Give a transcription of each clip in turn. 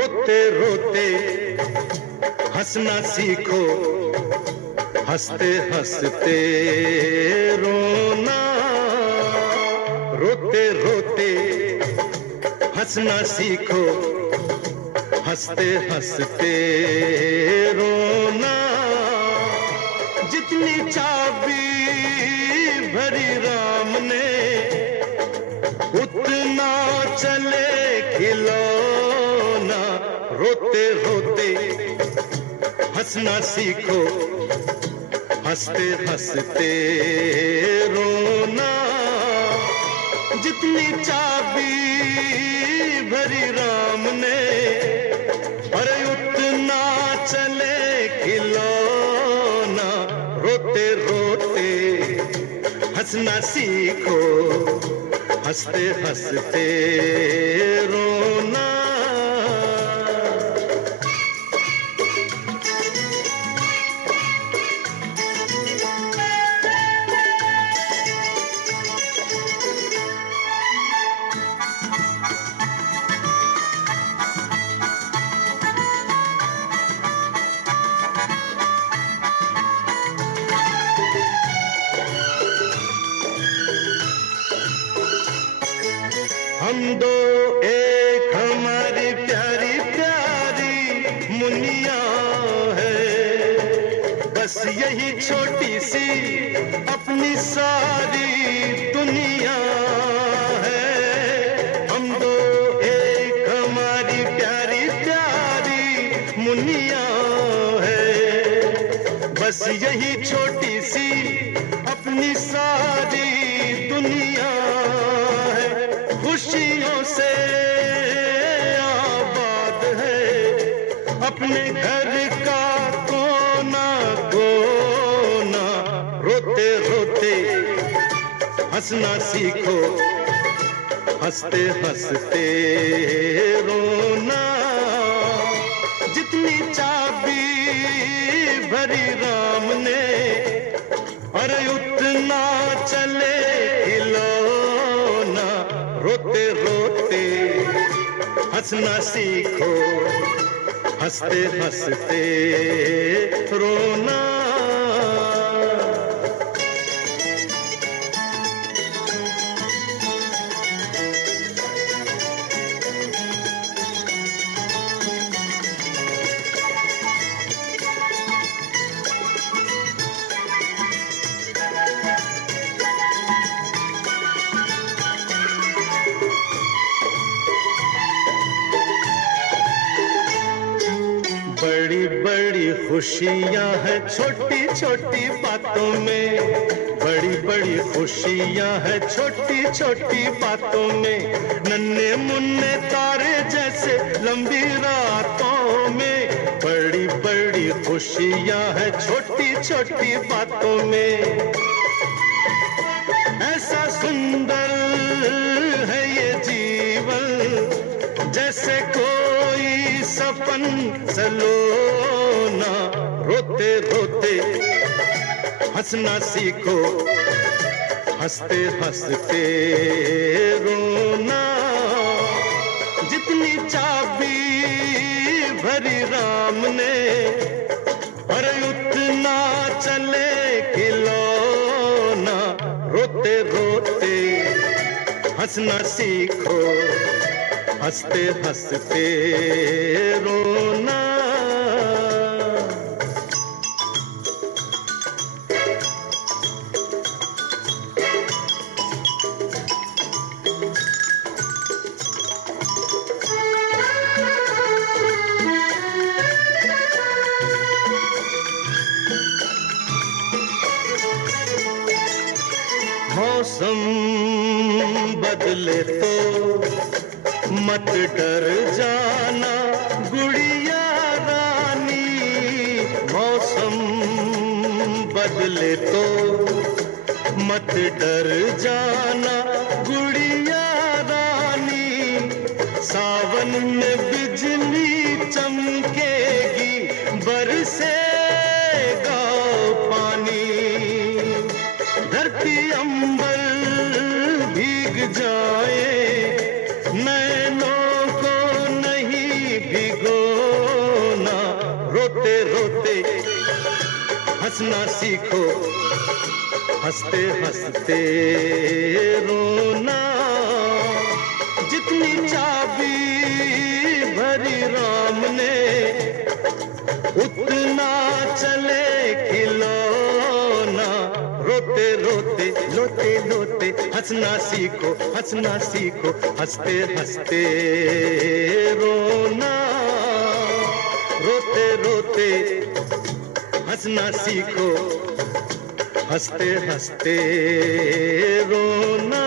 रोते रोते हंसना सीखो, हंसते हंसते रोना। रोते रोते हंसना सीखो, हंसते हंसते रोना। जितनी चाबी भरी राम ने उतना चले खिलौना। रोते रोते हंसना सीखो, हंसते हंसते रोना। जितनी चाबी भरी राम ने अरे उतना चले खिलौना। रोते रोते हंसना सीखो, हंसते हंसते रोना। हम दो एक हमारी प्यारी प्यारी मुनिया है, बस यही छोटी सी अपनी सारी दुनिया है। हम दो एक हमारी प्यारी प्यारी मुनिया है, बस यही छोटी सी अपनी सारी दुनिया है। खुशियों से आबाद है अपने घर का कोना कोना। रोते रोते हंसना सीखो, हंसते हंसते रोना। जितनी चाबी भरी राम ने अरे उतना चले खिलौना। रोते रोते हंसना सीखो, हंसते हंसते रोना। बड़ी बड़ी खुशियां हैं छोटी छोटी बातों में, बड़ी बड़ी खुशियां हैं छोटी छोटी बातों में। नन्हे मुन्ने तारे जैसे लंबी रातों में, बड़ी बड़ी खुशियां हैं छोटी छोटी बातों में। ऐसा सुंदर है ये जीवन जैसे कोई सपन सलोना। रोते रोते हंसना सीखो, हंसते हंसते रोना। जितनी चाबी भरी राम ने अरे उतना चले खिलौना। रोते रोते हंसना सीखो, हंसते हंसते रोना। मौसम बदले तो मत डर जाना गुड़िया रानी। मौसम बदले तो मत डर जाना गुड़िया रानी। सावन में बिजली चमकेगी, बरसेगा पानी। धरती अंबर भीग जाए, नैनों को नहीं भीग रोते रोते हंसना सीखो, हंसते हंसते रोना। जितनी चाबी भरी राम ने उतना चले खिलौना। रोते रोते लोते लोते हंसना सीखो, हंसना सीखो, हंसते हंसते रोना। रोते रोते हंसना सीखो, हंसते हंसते रोना।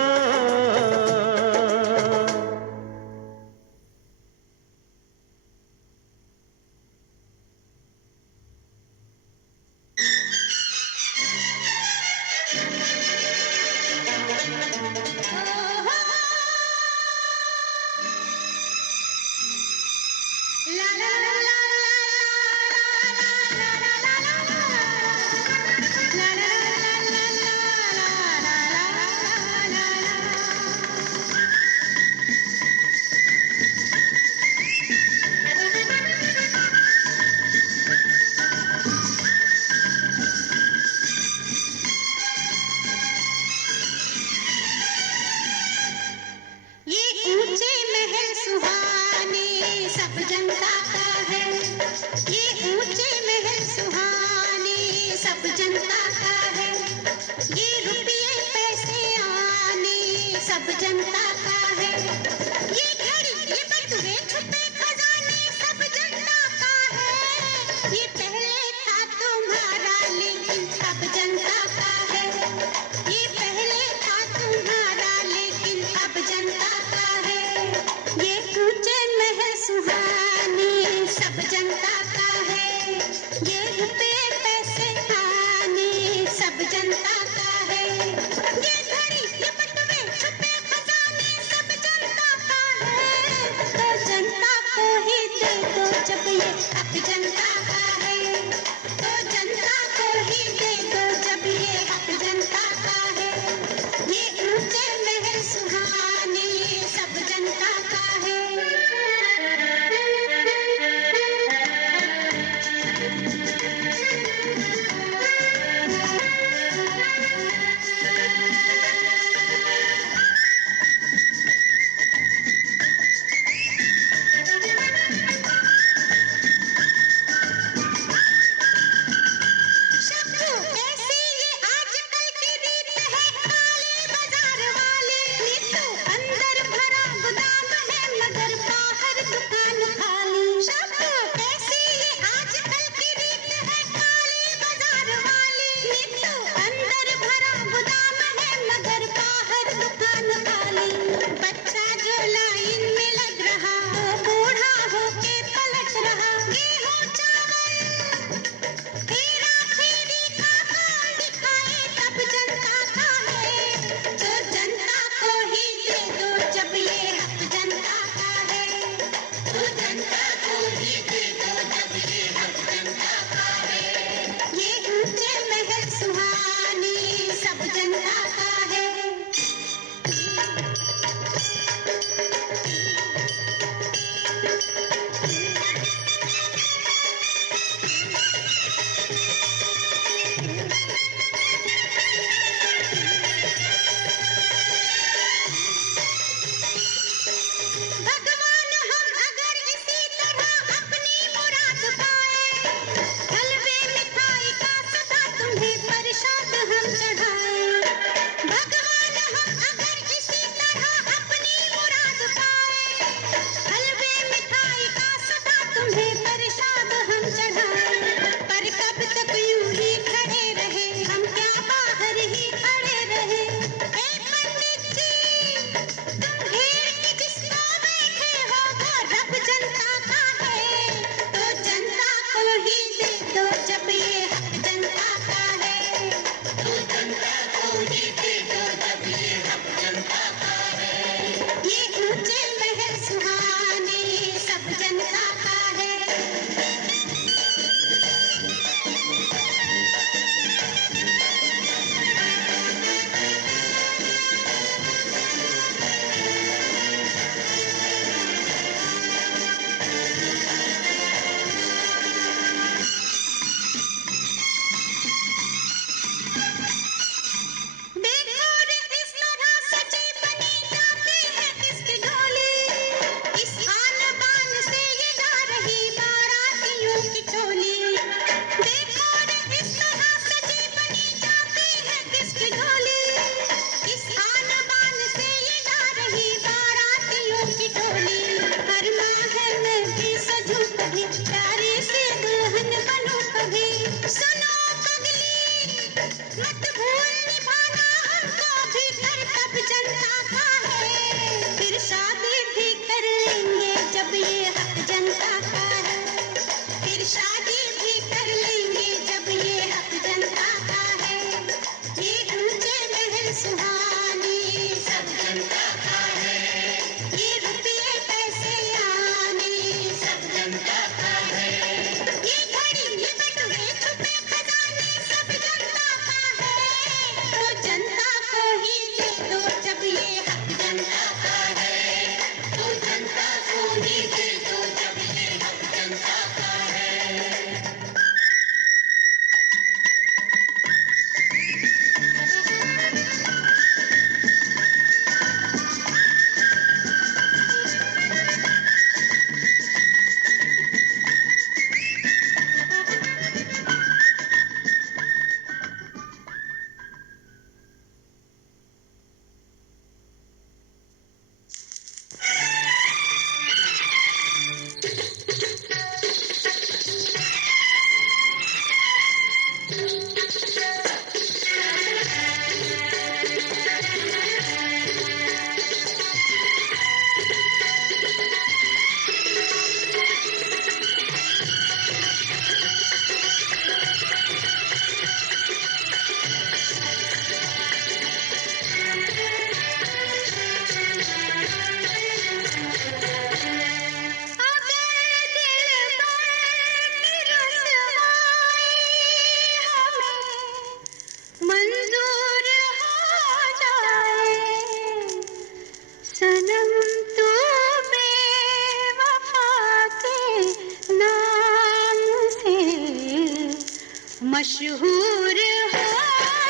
मशहूर हो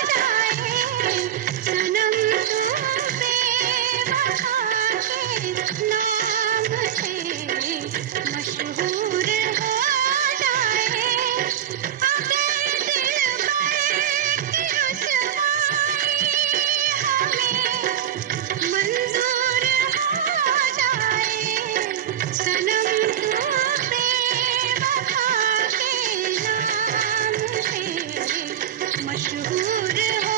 जाए सनम तू बेवफा के नाम से मशहूर हो जाए अगर दिलबर की रुसवाई हमें मंजूर हो जाए सनम तू बेवफा के नाम से मशहूर हो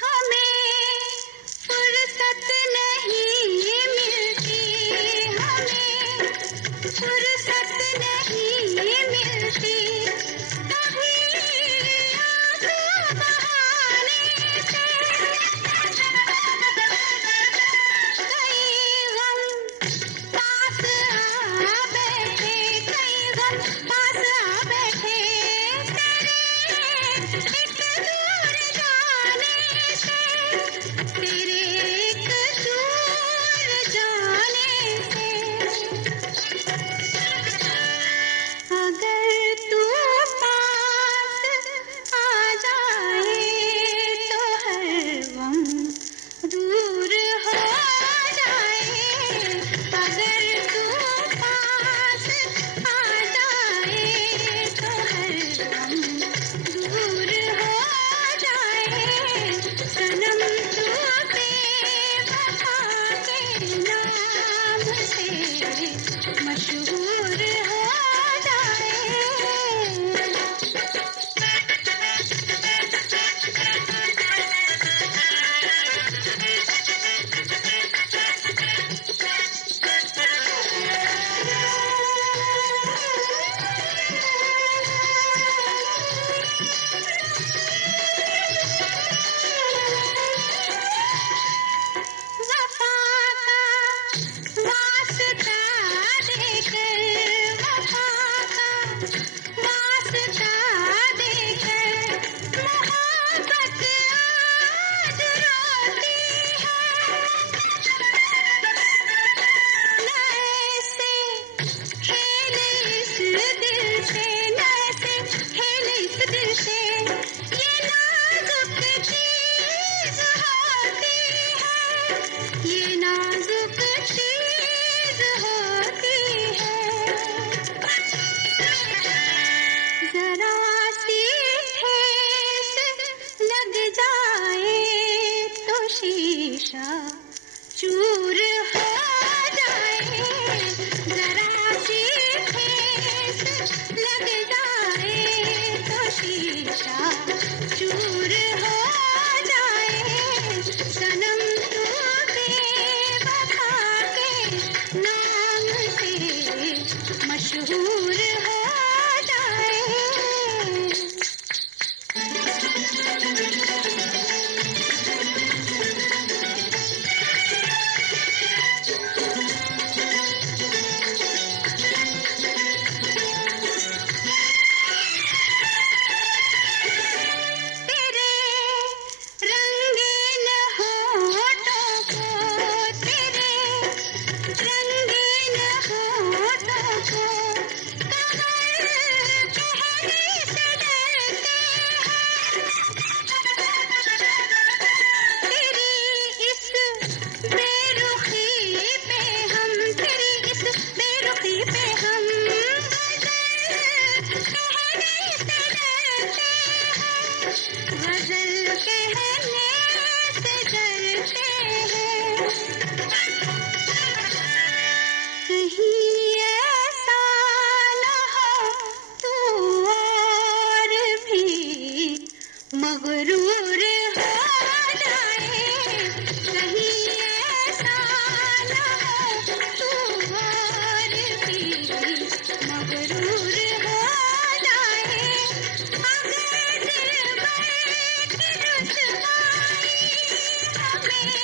हमें फुर्सत नहीं मिलती हमें फुर्सत नहीं मिलती कभी आंसू बहाने से कई गम पास आ बैठे कई गम पास आ बैठे तेरे एक दूर जाने से अगर तू पास आ जाए तो हर गम दूर हो जाए अगर तू पास आ जाए तो हर गम दूर हो जाए सनम तू बेवफा के नाम से मशहूर हो जाए वफा का वास्ता देकर वफा का वास्ता देकर मोहब्बत आज रोती है न ऐसे खेल इस दिल से न ऐसे खेल इस दिल से ये नाजुक चीज होती है ये नाजुक चीज होती है जरा सी ठेस लग जाए तो शीशा चूर हो जाए जरा सी ठेस लग जाए तो शीशा चूर हो जाए सनम तू बेवफा के नाम से मशहूर हो जाए तेरे रंगीन होठों को तेरे रंगीन होठों को कमर कहने से डरते हैं तेरी इस बेरुखी पे हम तेरी इस बेरुखी पे हम गजल कहने से डरते हैं गजल कहने से डरते हैं कहीं ऐसा न हो तू और भी मगरूर हो जाए कहीं ऐसा न हो तू और भी मगरूर हो जाए अगर दिलबर की रुसवाई हमें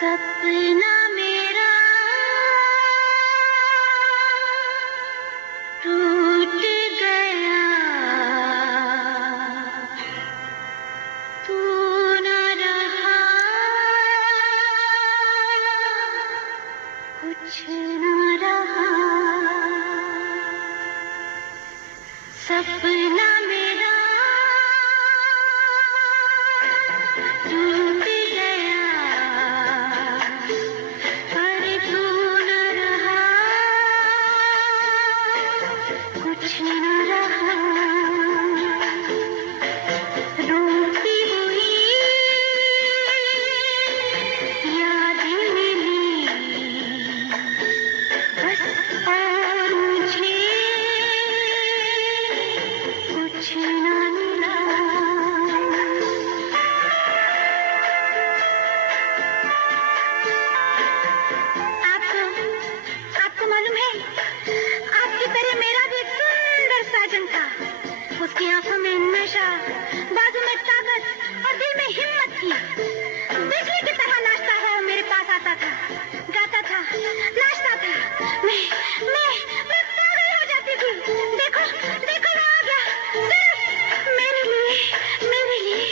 सपना मेरा टूट गया, तू न रहा, कुछ न रहा। सपना मेरा टूट गया, पर तू न रहा, कुछ न रहा। रोती हुई यादें मिली बस, और मुझे कुछ न मिला। आपको मालूम है, आपकी तरह मेरा भी एक सुंदर साजन था। उसकी आंखों में नशा, बाजू में ताकत और दिल में हिम्मत थी। बिजली की तरह नाचता है, वो मेरे पास आता था, गाता था, नाचता था। मैं पागल हो जाती थी। देखो देखो, वो आ गया, सिर्फ मेरे लिए, मेरे लिए।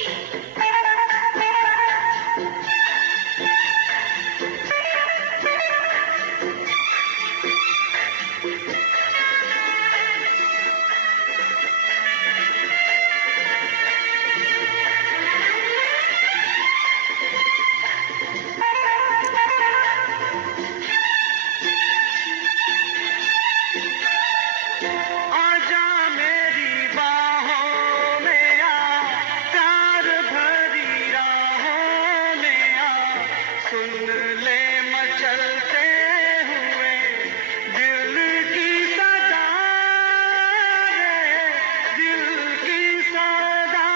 आजा मेरी बाहों में आ, प्यार भरी राहों में आ, सुन ले मचलते हुए दिल की सदा रे, दिल की सदा।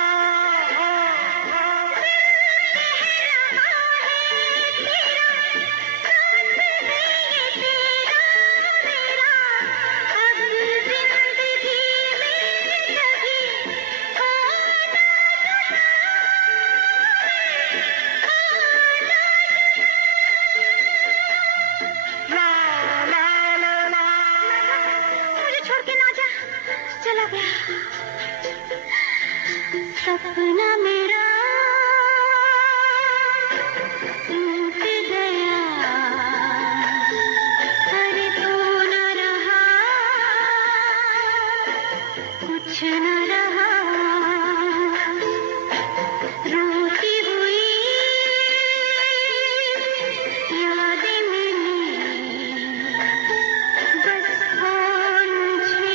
ला ला ला ला। मुझे छोड़ के ना जा, चला गया। सपना मेरा टूट गया, पर तू न रहा, कुछ न रहा। रोती हुई यादें मिली बस, और मुझे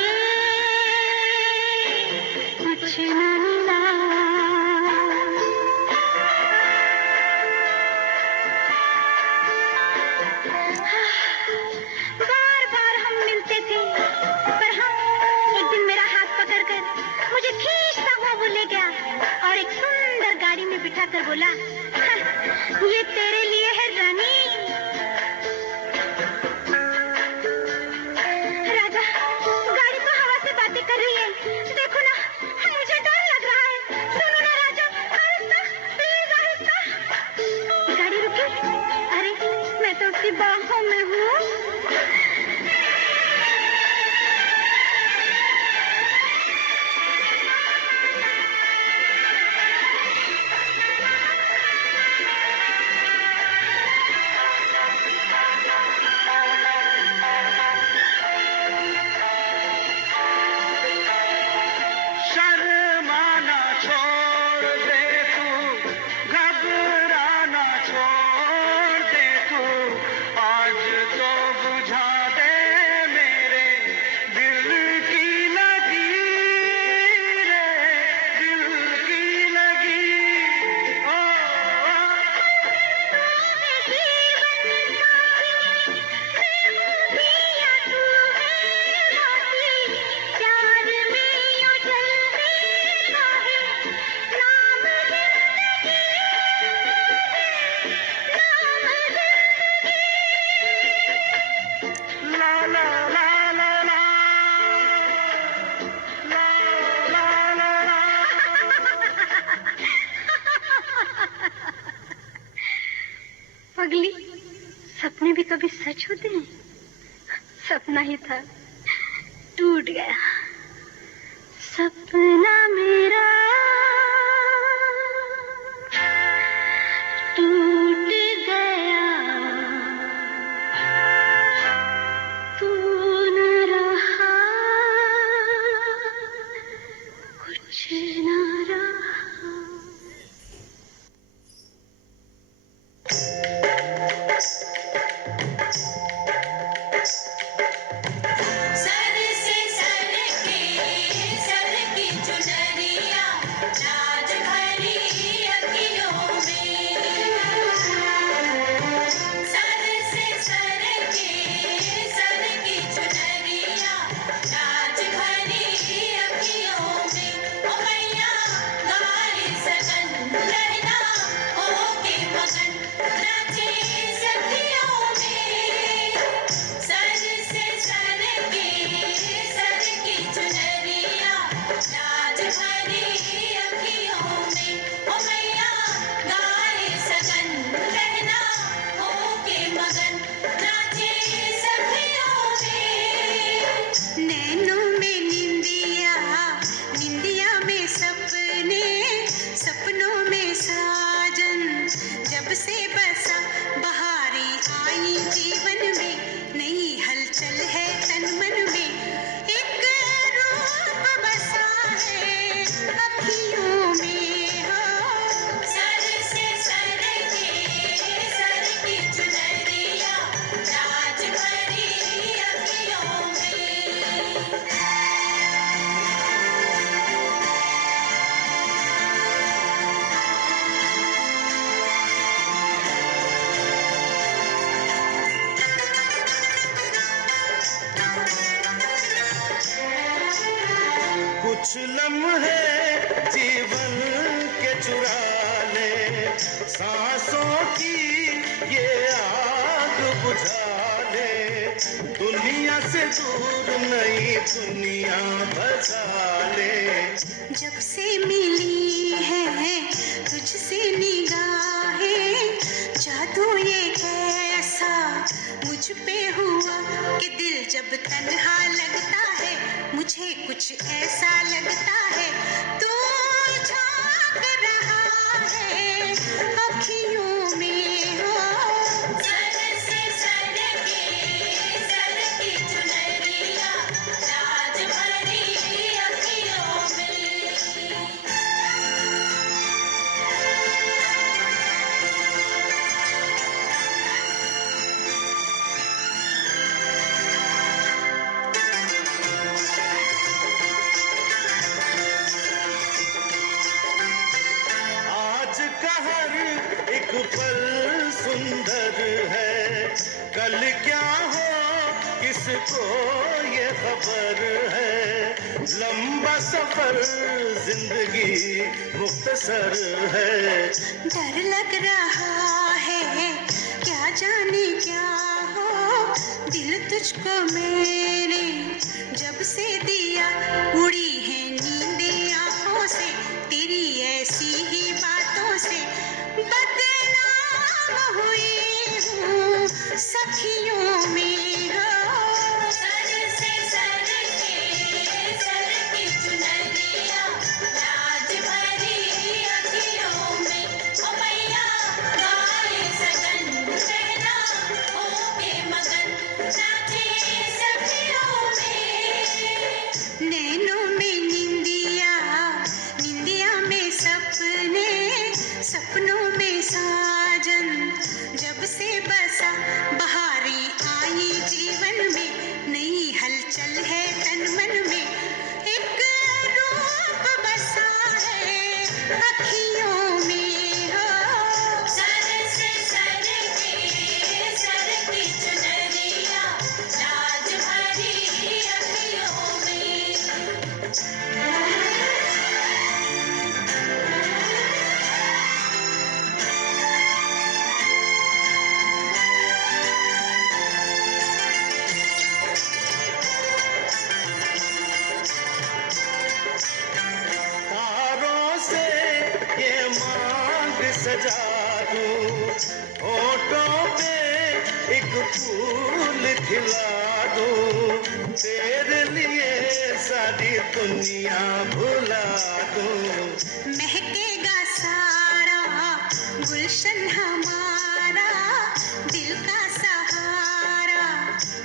कुछ न मिला। बार बार हम मिलते थे, पर एक दिन मेरा हाथ पकड़कर मुझे खींचता हुआ वो ले गया और एक सुंदर गाड़ी में बिठाकर बोला, ये तेरे लिए है रानी। राजा, गाड़ी तो हवा से बातें कर रही है, देखो ना, मुझे डर लग रहा है। सुनो ना राजा, आहिस्ता, प्लीज आहिस्ता। गाड़ी रुकी। अरे, मैं तो उसकी बाहों में हूँ। पगली, सपने भी कभी सच होते हैं। सपना ही था, टूट गया सपना मेरा, टूट गया। तू न रहा, कुछ न रहा। कुछ लम्हे जीवन के चुरा ले, सांसों की ये आग बुझा ले, दुनिया से दूर नई दुनिया बसा ले। जब से मिली है तुझसे निगाहें, जादू ये कैसा मुझ पे हुआ कि दिल जब तन्हा लगता है, मुझे कुछ ऐसा लगता है तू झांक रहा है अखियों में हो। सर से सर की चुनरिया, राज भरी अखियों में। एक पल सुंदर है, कल क्या हो किसको ये खबर है। लंबा सफर जिंदगी मुख्तसर है। डर लग रहा है क्या जाने क्या हो, दिल तुझको मेरे जब से दिया, उड़ी है नींदें आंखों से तेरी ऐसी ही बातों से। बदनाम हुई हूँ सखियों में हो। सर से सर की चुनरिया, राज भरी अखियों में। ओ मैया गाए सगन, रहना होके मगन, नाचे सखियों में। नैनों में निंदिया, निंदिया में सपने, सपनों में साजन जब से बसा। बहारी आई जीवन में, नई हलचल है तन मन में, एक रूप बसा है अखियों में हो। सर से सर की चुनरिया, राज भरी अखियों में। सजा दूं, होठों पे एक फूल खिला दूं, तेरे लिए सारी दुनिया भुला दूं। महकेगा सारा गुलशन हमारा, दिल का सहारा,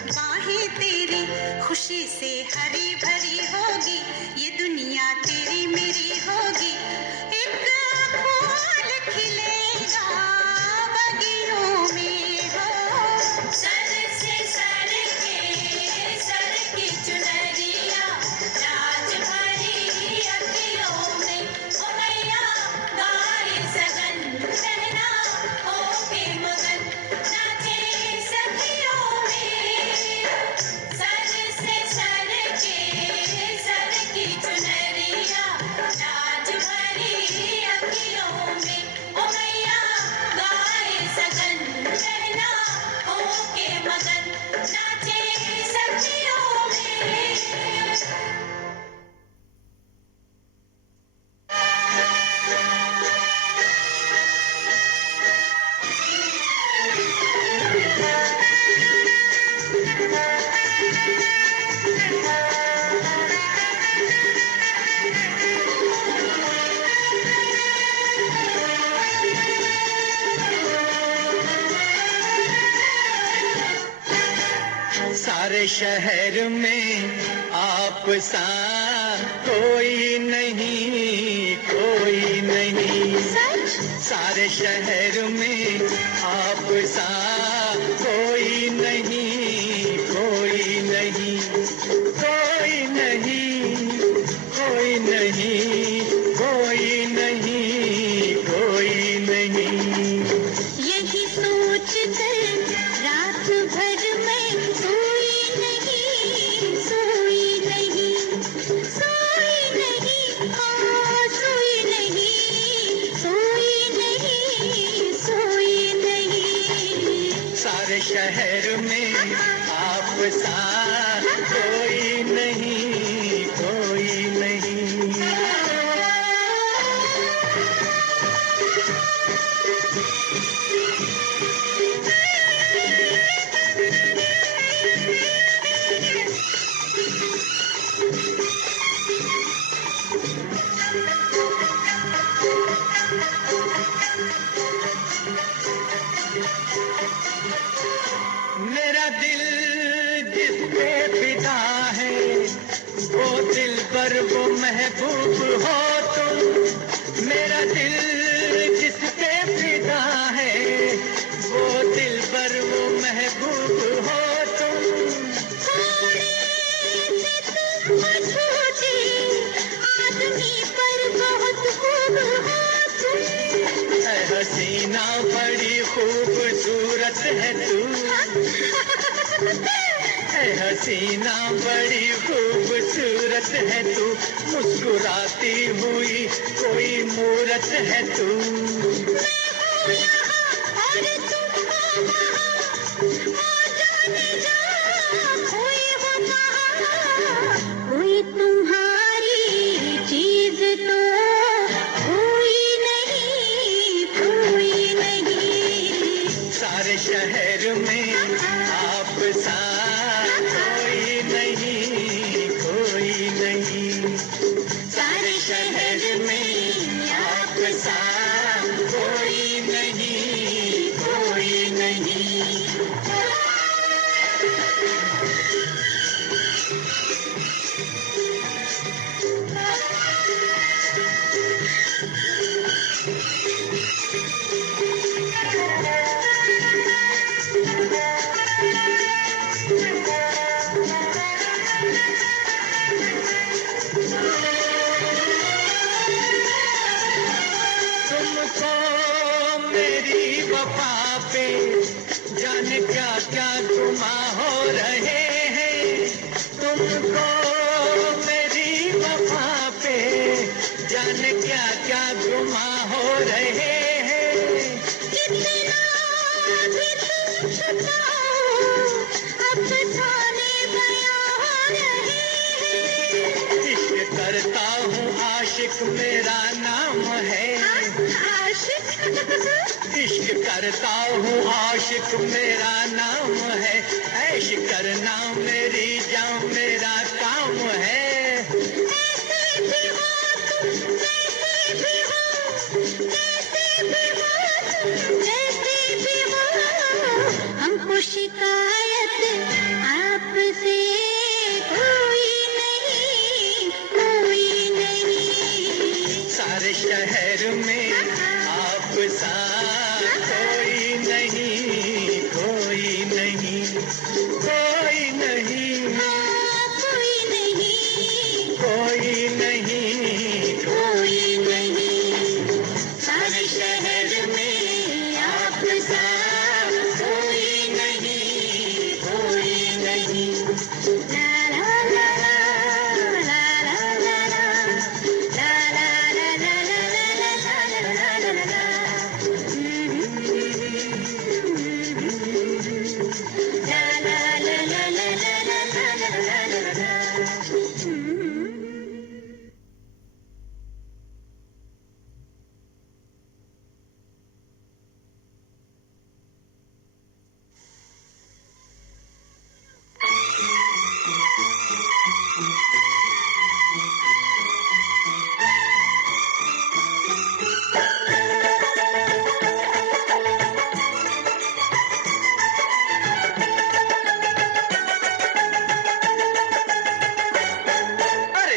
बाहें तेरी खुशी से हरी भरी होगी, ये दुनिया तेरी मेरी होगी। एक फूल खिलेगा बगियों में हो, सर से सर की चुनरिया, राज भरी अखियों में, ओ मैया गाए सगन, कहना होके मगन, नाचे सखियों में। सर से सर की चुनरिया, राज भरी अखियों में, ओ मैया गाए सगन, कहना होके मगन, नाचे सखियों में। सारे शहर में आप सा कोई नहीं, कोई नहीं। सारे शहर में आप सा कोई नहीं, कोई नहीं, कोई नहीं, कोई नहीं, कोई नहीं, कोई नहीं। यही सोच कर रात भर मैं सोई नहीं, सोई नहीं, सोई नहीं, हाँ सोई नहीं, सोई नहीं, सोई नहीं। सारे शहर में आप सा कोई नहीं, कोई नहीं। मेरा दिल जिस पे फिदा है, वो दिल पर वो महबूब हो तुम। मेरा दिल जिस पे फिदा है, वो दिल पर वो महबूब हो तुम। आदमी पर बहुत खूब हो तुम। ऐ हसीना बड़ी खूबसूरत है तू, ऐ हसीना बड़ी खूबसूरत है तू, मुस्कुराती हुई कोई मूरत है तू। मैं हूँ यहाँ और तुम हो वहाँ, आ जाने जा कोई हो कहाँ, कोई तुम्हारी चीज तो कोई नहीं, कोई नहीं। सारे शहर में आप सा कोई नहीं, कोई नहीं। सारे शहर में आप सा कोई नहीं, कोई नहीं। तुमको मेरी वफा पे जाने क्या क्या गुमा हो रहे हैं। तुमको मेरी वफा पे जाने क्या क्या गुमा हो रहे हैं। कितना भी तुम छुपाओ, अफसाने बयां हो रहे हैं। इश्क करता हूँ आशिक मेरा नाम है। आशिक इश्क करता हूँ आशिक मेरा नाम है, ऐश करना मेरी जान मेरा काम है। हमको शिकायत आपसे कोई नहीं, कोई नहीं। सारे शहर में आप सा कोई नहीं, कोई नहीं, कोई नहीं, कोई नहीं, कोई नहीं, कोई नहीं। सारे शहर में आप सा कोई नहीं, कोई नहीं। ला ला ला ला ला ला ला ला ला ला ला ला ला ला।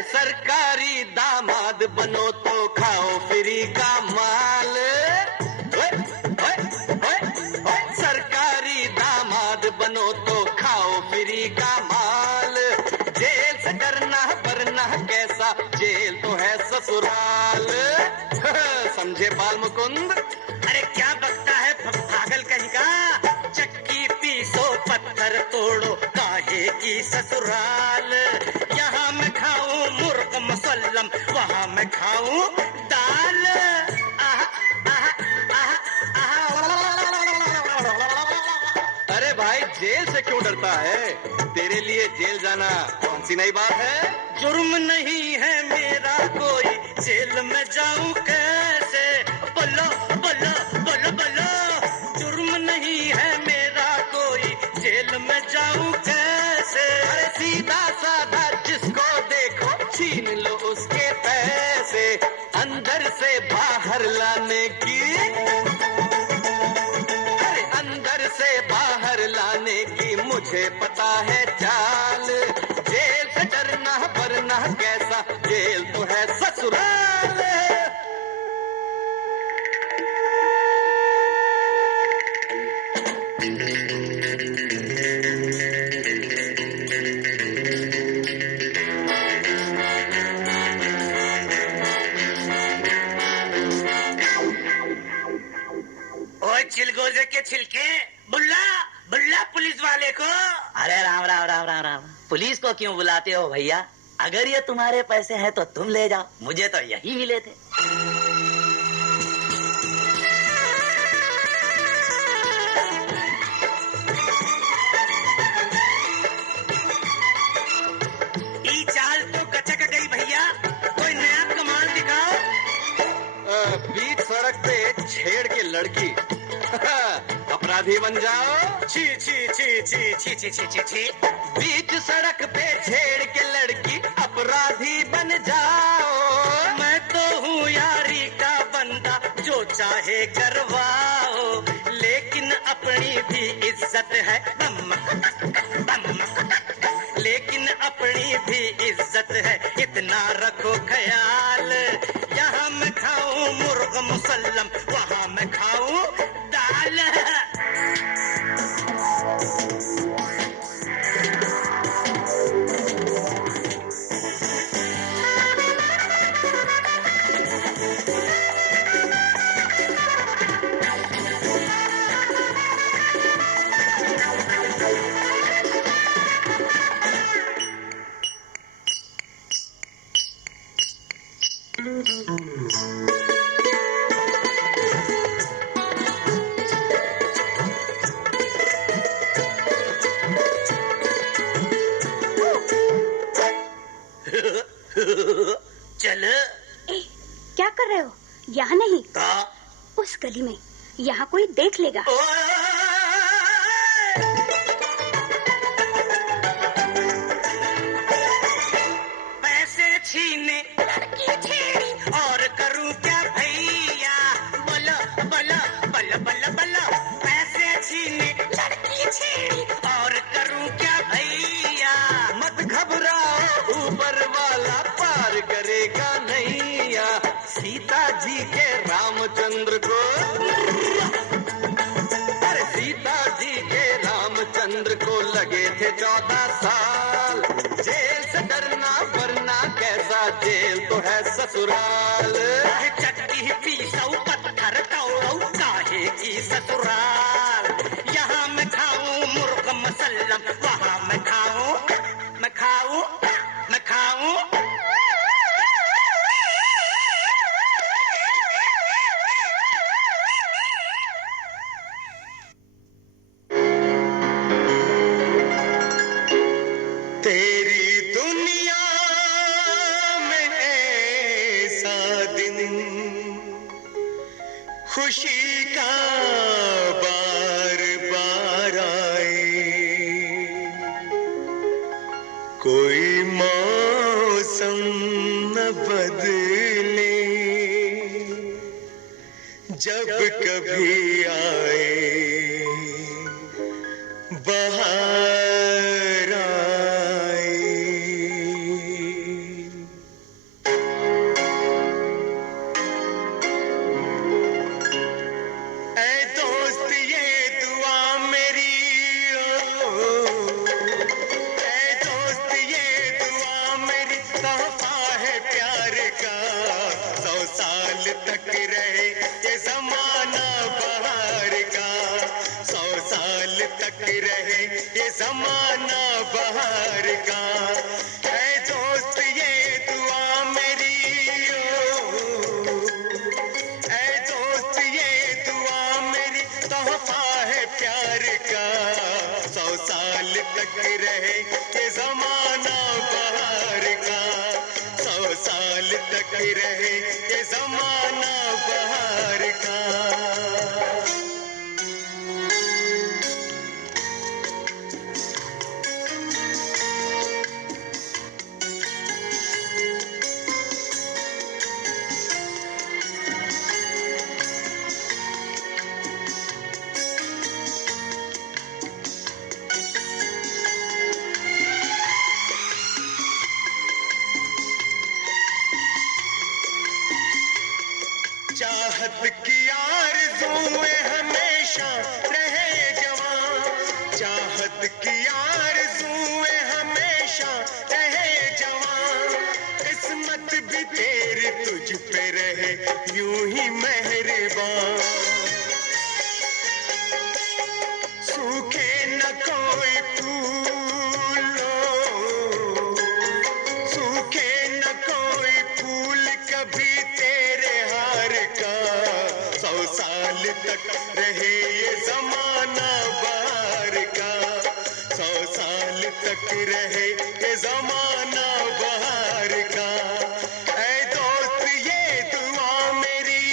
सरकारी दामाद बनो तो खाओ फ्री का माल। ओए, ओए, ओए, ओए। सरकारी दामाद बनो तो खाओ फ्री का माल। जेल से डरना वरना कैसा, जेल तो है ससुराल। समझे बाल मुकुंद? अरे क्या बकता है पागल कहीं का। चक्की पीसो पत्थर तोड़ो काहे की ससुराल। यहाँ मैं खाऊं मुर्ग मुसल्लम, वहाँ मैं खाऊं दाल। अरे भाई जेल से क्यों डरता है? तेरे लिए जेल जाना कौन सी नई बात है? जुर्म नहीं है मेरा कोई, जेल में जाऊं कैसे? बोलो बोलो बोलो बोलो। जुर्म नहीं है मेरा कोई, जेल में जाऊं कैसे? अरे सीधा साधा जिसको देखो छीन लो उसके पैसे। अंदर से बाहर लाने की, अरे अंदर से बाहर लाने की मुझे पता है चाल। जेल से डरना वरना कैसा, जेल तो है ससुराल। ओए चिलगोजे के छिलके, बुल्ला बुल्ला पुलिस वाले को। अरे राम राम राम राम राम, पुलिस को क्यों बुलाते हो भैया? अगर ये तुम्हारे पैसे हैं तो तुम ले जाओ, मुझे तो यही मिले थे। ई चाल तो गचक गई भैया, कोई नया कमाल दिखाओ। बीच सड़क पे छेड़ के लड़की अपराधी बन जाओ। छी छी छी छी छी छी छी छी छी। बीच सड़क पे छेड़ के लड़की अपराधी बन जाओ। मैं तो हूँ यारी का बंदा, जो चाहे करवाओ। लेकिन अपनी भी इज्जत है, लेकिन अपनी भी इज्जत है, इतना रखो ख्याल। यहाँ मैं खाऊं मुर्ग मुसल्लम, वहाँ मैं खाऊं दाल। यहाँ नहीं। का? उस गली में, यहाँ कोई देख लेगा। पैसे छीने लड़की छेड़ी और करूं क्या भैया, बोलो बोलो बोलो बोलो बोलो। पैसे छीने लड़की छेड़ी और करूं क्या भैया। मत घबराओ, ऊपर वाला पार करेगा नैया। सीता जी के रामचंद्र को, अरे सीता जी के रामचंद्र को लगे थे 14 साल। जेल से डरना वरना कैसा जेल तो है ससुराल। चक्की पीसौ पत्थर तोड़ौ काहे की ससुराल। यहाँ मैं खाऊं मुर्ग मसल्लम, वहाँ मैं खाऊं मैं खाऊं मैं खाऊं। तेरी दुनिया में ऐसा दिन खुशी का बार बार आए, कोई मौसम न बदले, जब कभी आए बहार आए। ऐ दोस्त ये दुआ मेरी, ऐ दोस्त ये दुआ मेरी, तोहफा है प्यार का। 100 साल तक रहे ये जमाना बहार का, 100 साल तक रहे ये जमाना बहार का। ऐ दोस्त ये दुआ मेरी, ऐ दोस्त ये दुआ मेरी, तोहफा है प्यार का। 100 साल तक रहे ये जमाना बहार का, 100 साल तक रहे ये जमाना बहार का। चाहत की आरज़ूएं हमेशा रहे जवां, चाहत की आरज़ूएं हमेशा रहे जवां। किस्मत भी तेरी तुझ पे रहे यूं ही मेहरबान। सूखे न कोई फूल, सूखे न कोई फूल कभी तेरे हार का। 100 साल तक रहे ये जमाना बहार का, 100 साल तक रहे ये जमाना बहार का। ऐ दोस्त ये दुआ मेरी,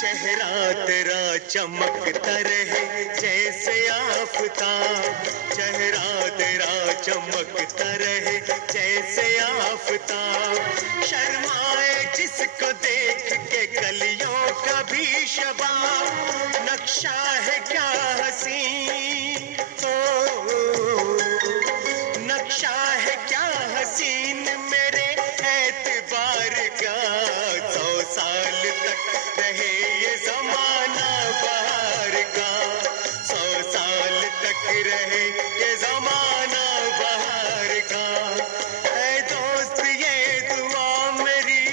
चेहरा तेरा चमकता रहे जैसे आफताब, चेहरा तेरा चमकता रहे जैसे आफताब। शर्माए जिसको देख के कलियों का भी शबाब। नक्शा है क्या हसीन, नक्शा है क्या हसीन मेरे एतबार का। 100 साल तक रहे ये जमाना बहार का, 100 साल तक रहे ये जमाना बहार का। ऐ दोस्त ये दुआ मेरी,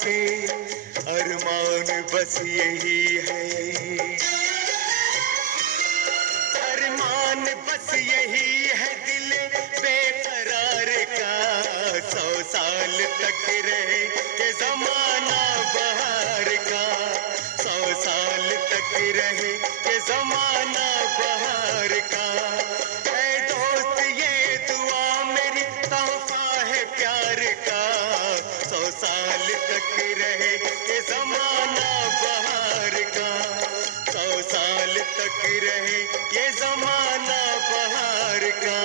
नाचे, अरमान बस यही है, अरमान बस यही है दिल बेकरार का, 100 साल तक रहे ये जमाना बहार का, 100 साल तक रहे ये जमाना बहार का। ऐ दोस्त ये दुआ मेरी तोहफा है प्यार का, 100 साल तक रहे ये जमाना बहार का, 100 साल तक रहे ये जमाना बहार का।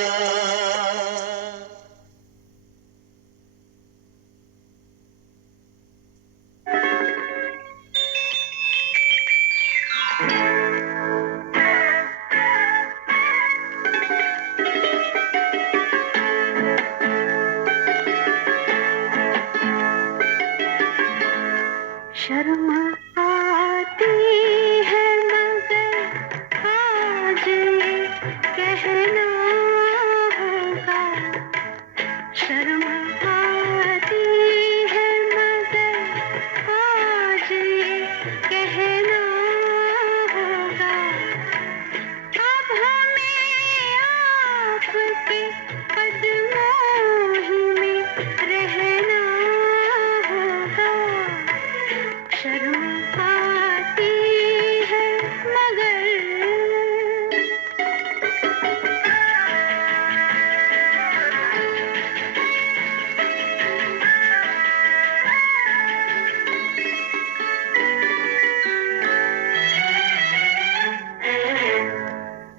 शर्म आती है मगर आज ये कहना होगा, शर्म आती है मगर आज ये कहना होगा, अब हमें आपके कदमों ही में रहना होगा, शर्म आती है मगर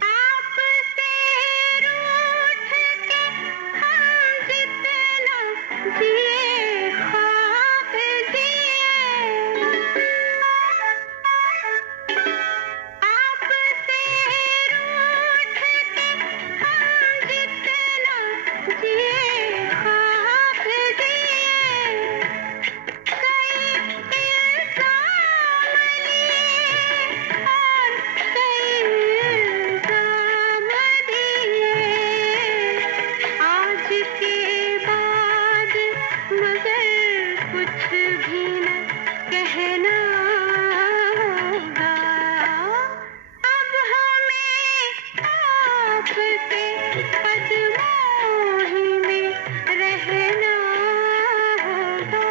आपसे रूठ के हम जितना जिए ख्वाब जिए, आपसे रूठ के हम जितना जिए ख्वाब जिए, कई इल्जाम लिए और कई इल्जाम दिए, आज के बाद मगर कुछ भी न कहना होगा, अब हमें आपके कदमों ही में रहना होगा,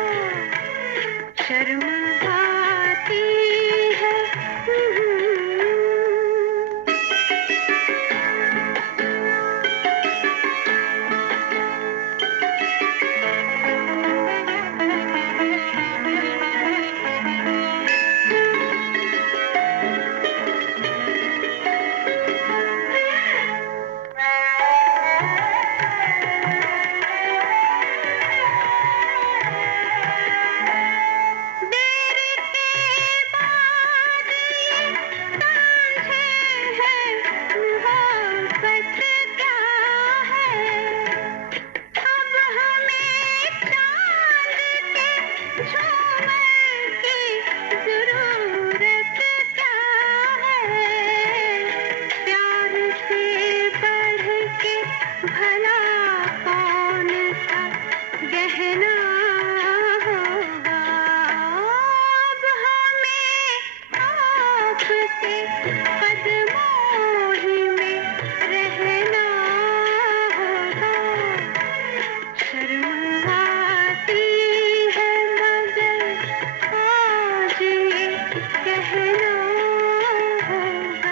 शर्म आती है देर के बाद ये समझे है मोहब्बत क्या है, अब हमें चांद के झूमर की जरूरत क्या है, प्यार से बढ़ के भला कौन सा गहना होगा, अब हमें आपके कदमों ही में रहना होगा, शर्म आती है मगर आज ये कहना होगा।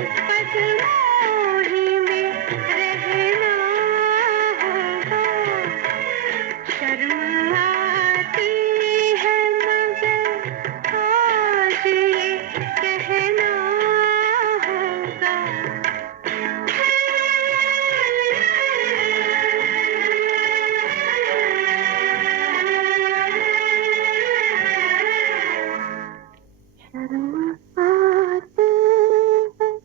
बदमोही में रहना होगा। शर्म आती है मगर आज ये कहना होगा। शर्म आती है।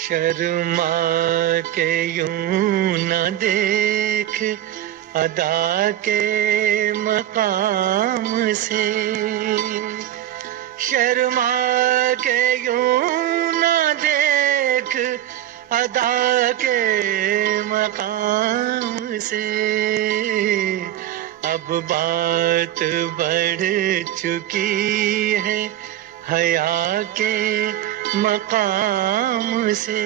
शर्मा के यूं न देख अदा के मकाम से, शर्मा के यूं न देख अदा के मकाम से। अब बात बढ़ चुकी है हया के मकाम से।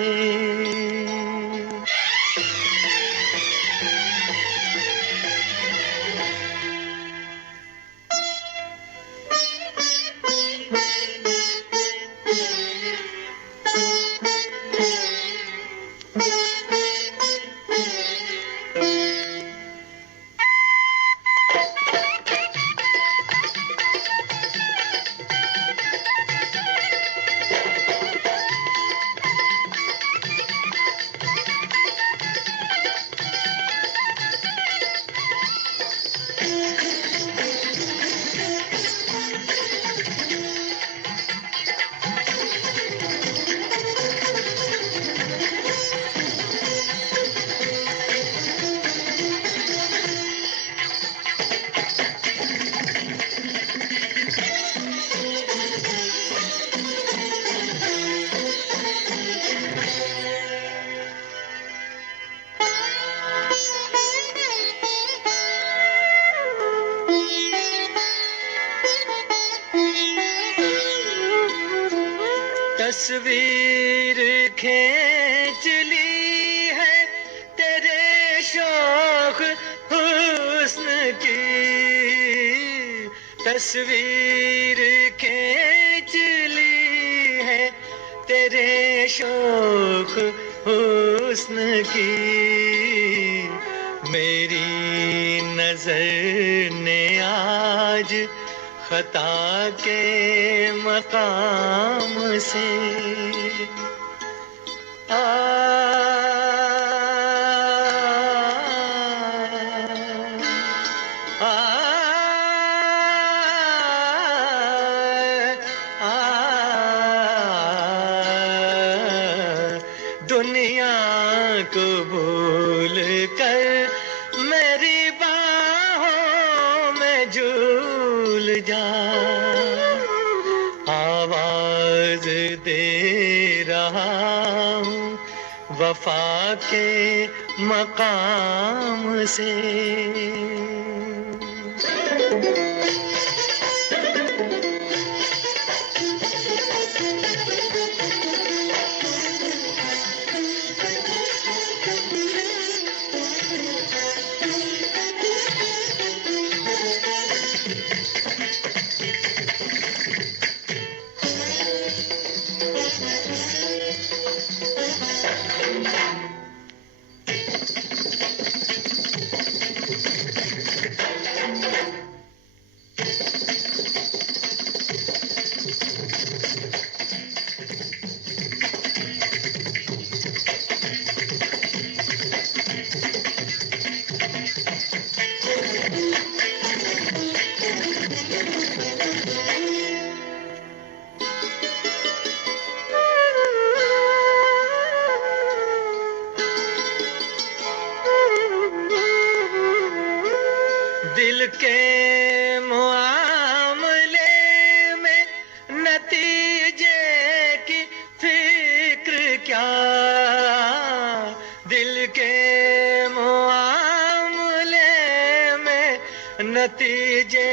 तस्वीर खींच ली है तेरे शौक हुस्न की, तस्वीर खींच ली है तेरे शौक हुस्न की। मेरी नजर ने आज खता के मकाम से दुनिया को भूल कर मेरी बाहों में झूल जा। आवाज दे रहा हूँ वफा के मकाम से। दिल के मुआमले में नतीजे की फिक्र क्या, दिल के मुआमले में नतीजे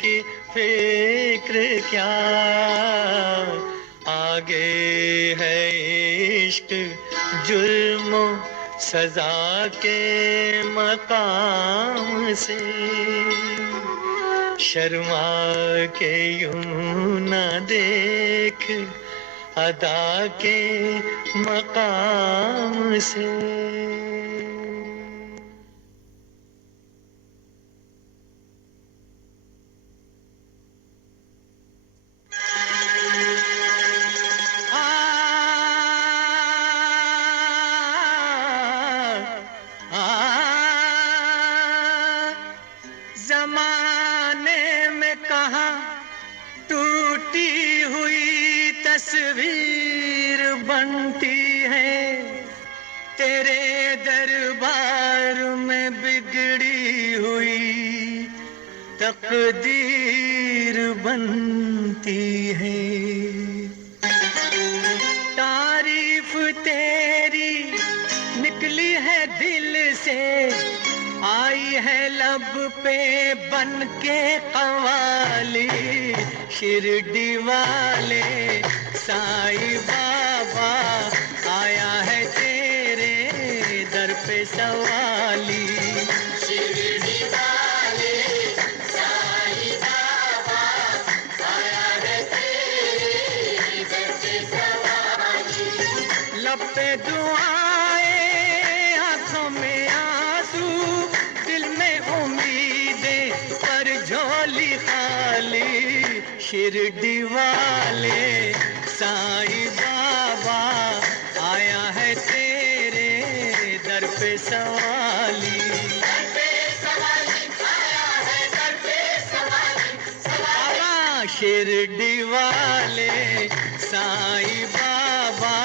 की फिक्र क्या, आगे है इश्क जुल्म सजा के मकाम से। शर्मा के यूं न देख अदा के मकाम से। जमाने में कहाँ टूटी हुई तस्वीर बनती है, तेरे दरबार में बिगड़ी हुई तकदीर बनती है। तारीफ तेरी निकली है दिल से, आई है लब पे बन के कवाली। शिरडी वाले साईं बाबा आया है तेरे दर पे सवाली। शिरडी वाले साईं बाबा आया है तेरे दर पे सवाली। लब पे दुआएं आंखों में आंसू, दिल में उम्मीदें पर झोली खाली। शिरडी वाले साईं बाबा आया है तेरे दर पे सवाली। दर पे सवाली आया है, दर पे सवाली बाबा। शिरडी वाले साईं बाबा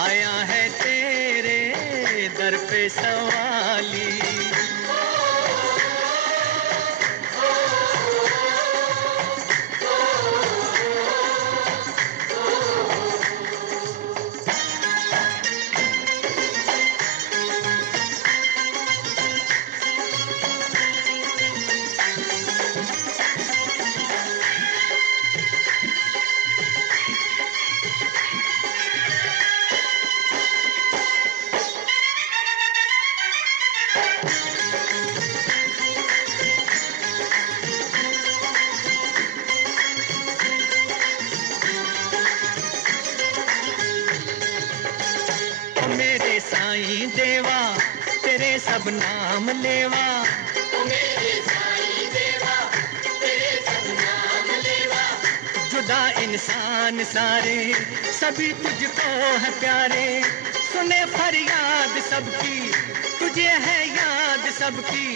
आया है तेरे दर पे सवाली। मेरे साईं देवा तेरे सब नाम लेवा, मेरे साईं देवा तेरे सब नाम लेवा। जुदा इंसान सारे सभी तुझको है प्यारे, सुने फरियाद सबकी तुझे है याद सबकी।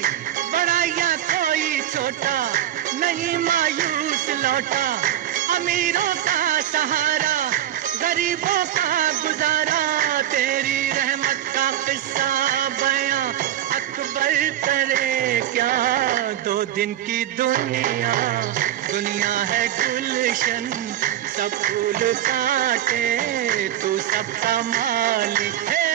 बड़ा या कोई छोटा नहीं मायूस लौटा, अमीरों का सहारा गरीबों का गुजारा। तेरी रहमत का किस्सा बयां अकबर करे क्या, दो दिन की दुनिया दुनिया है गुलशन, सब फूल काटे तू सबका मालिक है।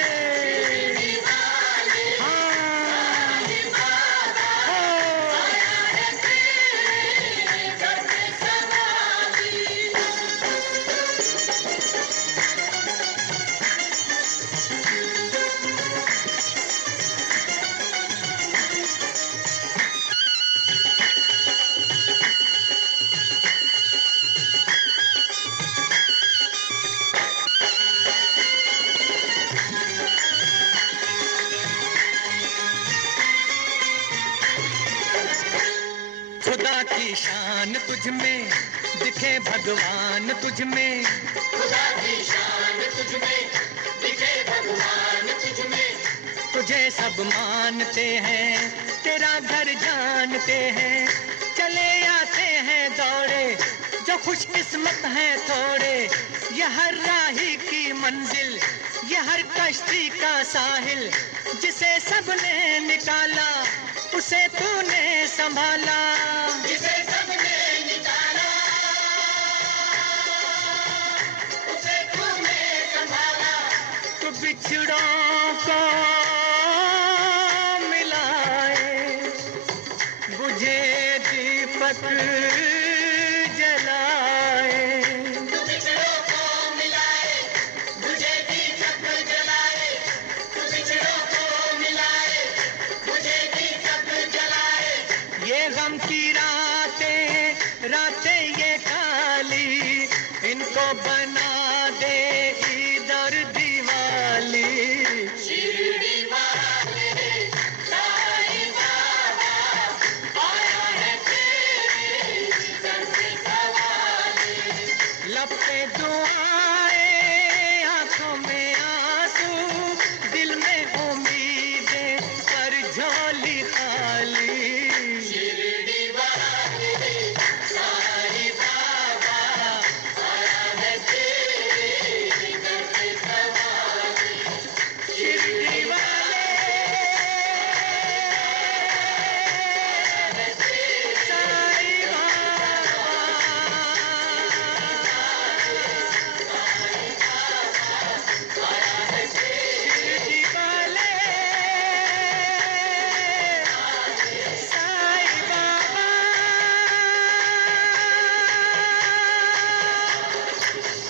की शान तुझ में, दिखे भगवान तुझ में, खुदा की शान तुझ में, दिखे भगवान तुझ में। तुझे सब मानते हैं, तेरा घर जानते हैं, चले आते हैं दौड़े जो खुशकिस्मत हैं थोड़े। यह हर राही की मंजिल, यह हर कश्ती का साहिल, जिसे सबने निकाला उसे तूने संभाला। जिसे सबने निकाला उसे तूने संभाला। तो बिछड़ों को मिलाए, बुझे दीपक जलाए। तू बिछड़ों को मिलाए, मुझे दीपक जलाए। तू बिछड़ों को मिलाए, मुझे दीपक जलाए। ये गम की रातें, रातें ये काली, इनको बना